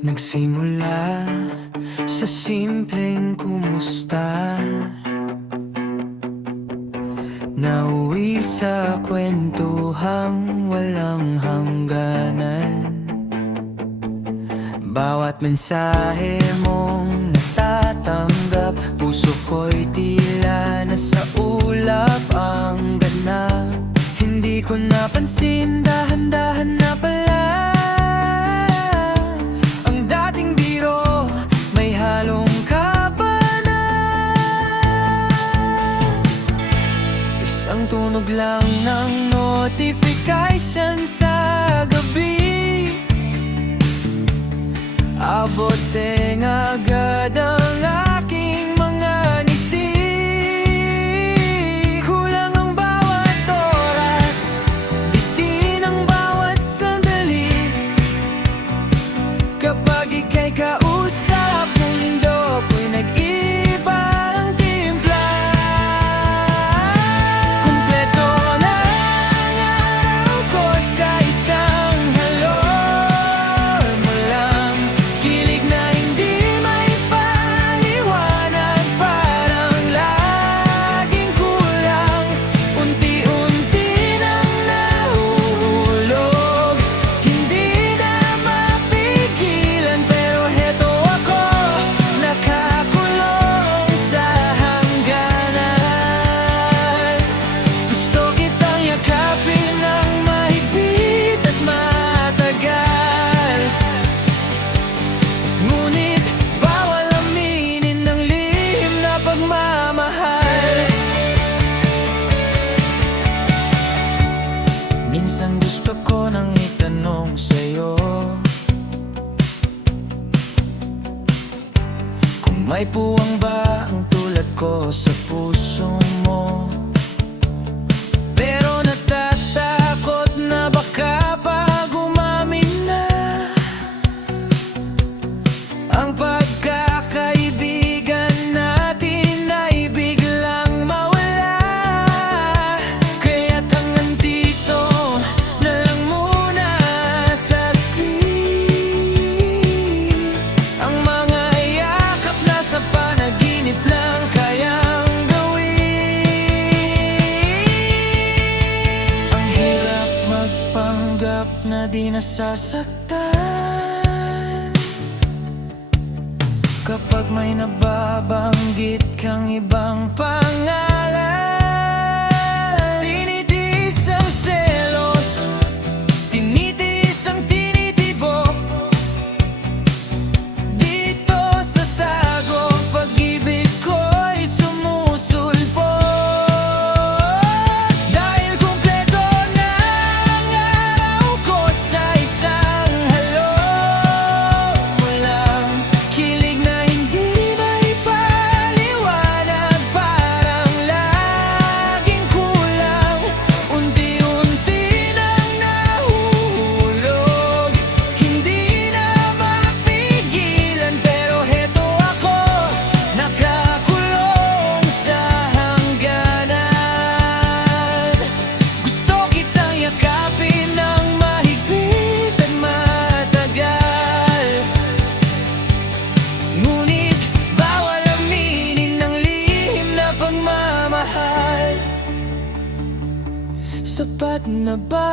Nagsimula sa simpleng kumusta, nauwi sa kwentuhang walang hangganan. Bawat mensahe mong natatanggap, puso ko'y tila nasa ulap ang ganap. Hindi ko napansin, dahan-dahan na pala ang dating biro, may halong kapana. Isang tunog lang ng notification sa gabi, abutin agad ang aking mga ngiti. Kulang ang bawat oras, bitin ang bawat sandali. Kapag ika'y kausap, mundo ko'y nag-iba ang timpla. Kumpleto na ang araw ko sa isang hello mo lang. Kilig na hindi maipaliwanag, parang laging kulang. Unti-unti nang nahuhulog, hindi na mapigilan. Pero heto ako, nakakulong sa hangganan. Gusto kitang yakapin ng mahigpit at matagal, ngunit bawal aminin ng lihim na pagmamahal. Minsan gusto ko nang itanong sa'yo kung may puwang ba ang tulad ko sa puso mo. Pero natatakot na baka pag umamin na, ang pagkakaibigan natin ay biglang mawala. Kaya't hanggang dito na lang muna sa screen. Ang mga yakap na sa panaginip lang kayang gawin. Ang hirap magpanggap na di nasasaktan kapag may nababanggit kang ibang pangalan. Tinitiis ang selos, tinitiis ang tinitibok, dito sa tago pag-ibig ko'y sumusulpot. Dahil kumpleto na ang araw ko sa isang hello mo lang. Kilig na hindi maipaliwanag, parang laging kulang. Unti-unti nang nahuhulog, hindi na mapigilan. Pero heto ako, nakakulong sa hangganan. Gusto kitang yakapin ng mahigpit at matagal, ngunit bawal aminin ng lihim na pagmamahal. Sapat na ba